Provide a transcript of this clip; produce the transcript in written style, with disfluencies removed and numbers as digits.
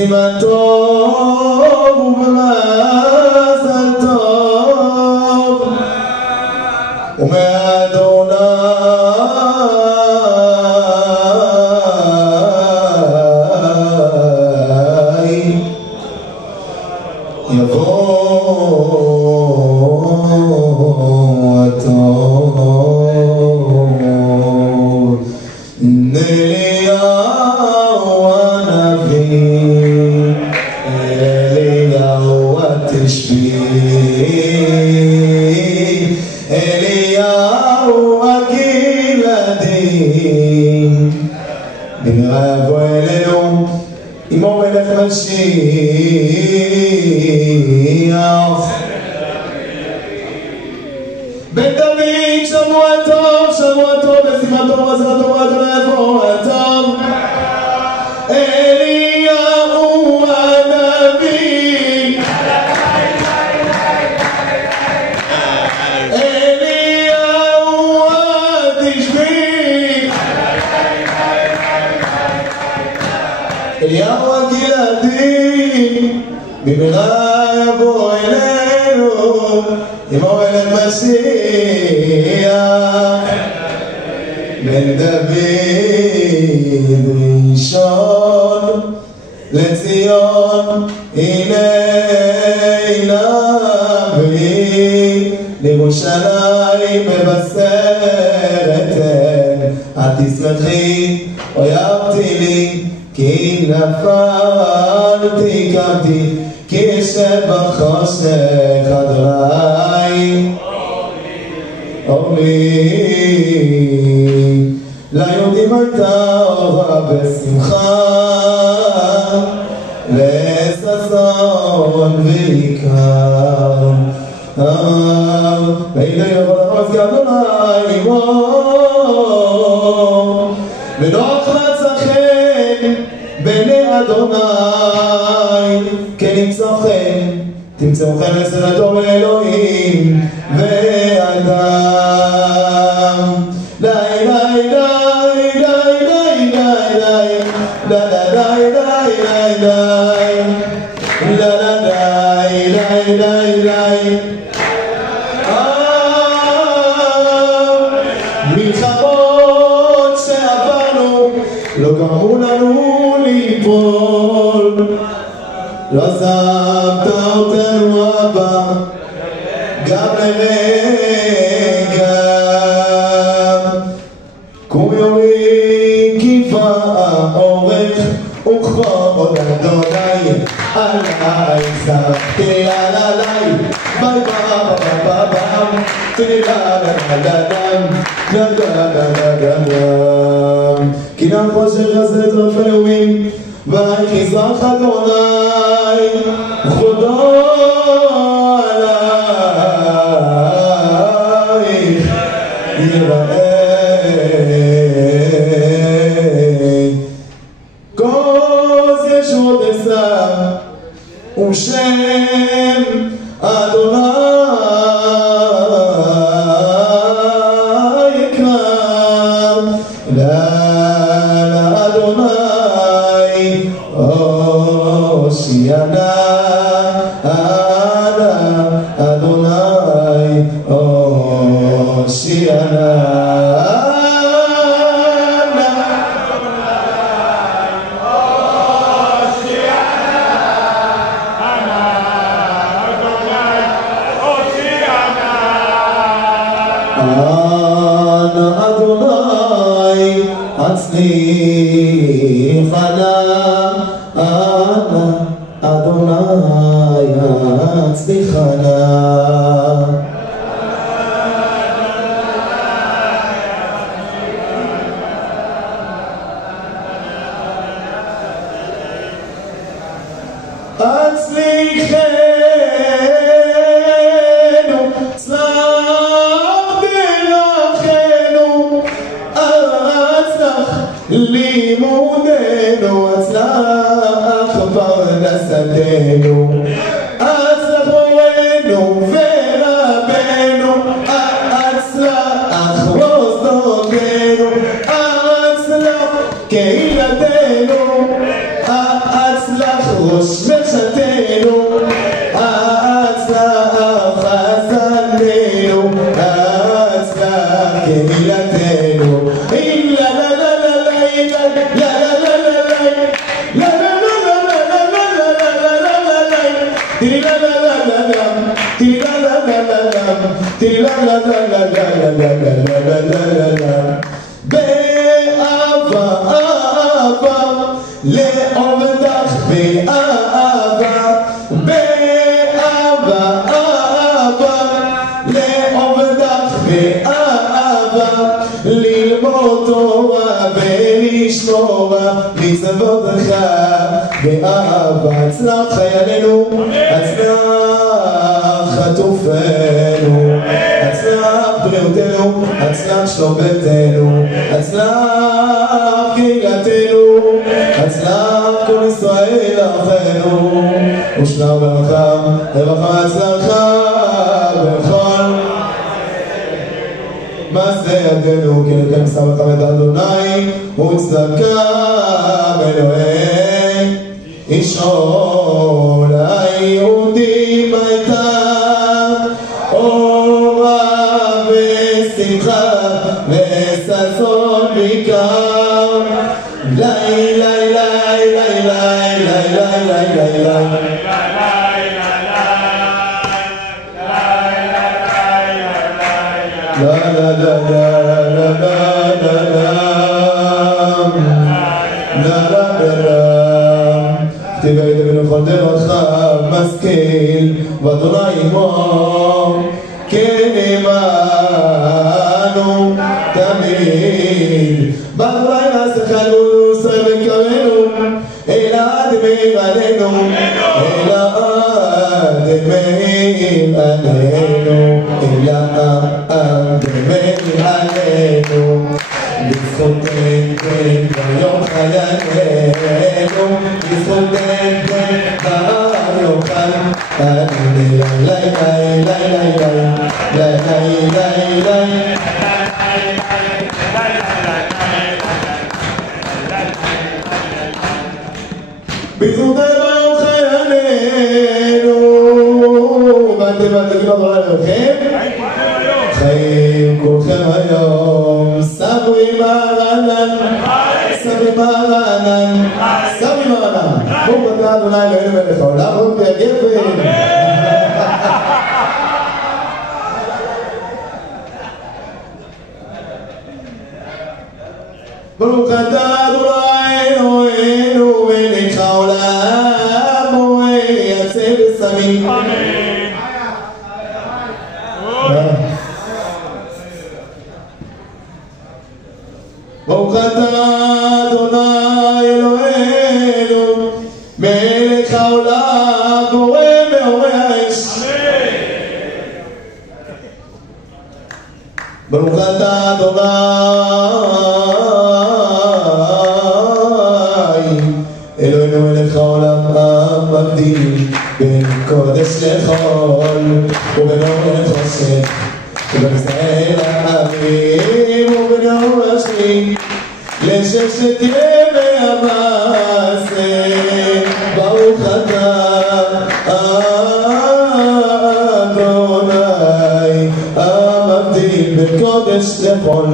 סימן טוב ומזל טוב ומאדוני יבוא הטוב. אליהו הנביא, אליהו התשבי, אליהו הגלעדי, במהרה יבוא אלינו עמו מלך משיח. בן דוד, שבוע טוב, בשמחה טוב, מזל טוב, אדוני יבוא הטוב. אליהו הנביא, אליהו התשבי, אליהו הגלעדי, במהרה יבוא אלינו עמו מלך משיח. בן דוד ראשון לציון, הנה נביא לירושלים מבשרת, את תשמחי אויבתי לי, כי נפלתי קמתי, כי אשב בחושך אדוני אורלי. ליהודים הייתה אורה ושמחה, לששון ועיקר, והנה יבוא לחוז אדוני עמו, ונוח מצא חן בעיני אדוני, כן ימצא חן, תמצאו חן אצל אדום אלוהים ואדם. די די די די די די די די די די. מלחמות שעברנו לא גרמו לנו ליפול, לא עזבת אותנו אבא גם לרגע. קום יורי כיפה האורך וכבוד אדוני עלי, שמחתי עלי, ביי ביי ביי ביי, כי נחושך עשה טרף אלוהים, ויחזק אדוני וכבודו עלייך יראה. כוז ישרות עשה ושם אדוני לימודנו הצלח פרנסתנו, הצלח מורנו ורבנו, הצלח מוסדותינו, הצלח קהילתנו, הצלח ראש מחתנו, הצלח חסננו, הצלח קהילתנו. באהבה, אהבה, לעובדך באהבה, באהבה, אהבה, לעובדך באהבה, ללמוד תורה ולשמור מצוותך באהבה. הצלח חיילינו, הצלח חטופינו, הצלח בריאותנו, הצלח שלומתנו, הצלח קהילתנו, הצלח כל ישראל אחינו, ושלום ברכה, רווחה הצלחה בכל מעשה ידינו, כי לכם סבא חמד אדוני וצדקה אלוהי ישעו ליהודים הייתה אורה ושמחה וששון בעיקר. לי לי לי לי לי לי לי לי לי la la la la la la la la la. תיבד בנכון דברך משכיל ואדוני עמו כן עמנו תמיד. באדוני נעשכנו ישראל וקרנו אל האדמים עלינו, אל האדמים עלינו, אל האדמים עלינו. בזכות בן ביום חיינו, בזכות בן ביום חיינו. לי לי לי לי לי לי בזכות ביום חיינו. באתם תגידו תודה לכם, חיים כולכם היום. סבו עם הרענן, סבו עם הרענן, סבו עם הרענן. ברוך אתה אדוני אלוהינו מלך העולם ורבי הגפן. ברוך אתה אדוני אלוהינו מלך העולם ומייצב ושמים. ברוך אתה אדוני אלוהינו מלך העולם בורא מאורי האש. ברוך אתה אדוני אלוהינו מלך העולם המבדיל בין קודש לחול ובין אור לחושך ובין ישראל העמים ובין אור השני לששת ימי המעשה. ברוך אתה אדוני המבדיל בין קודש לחול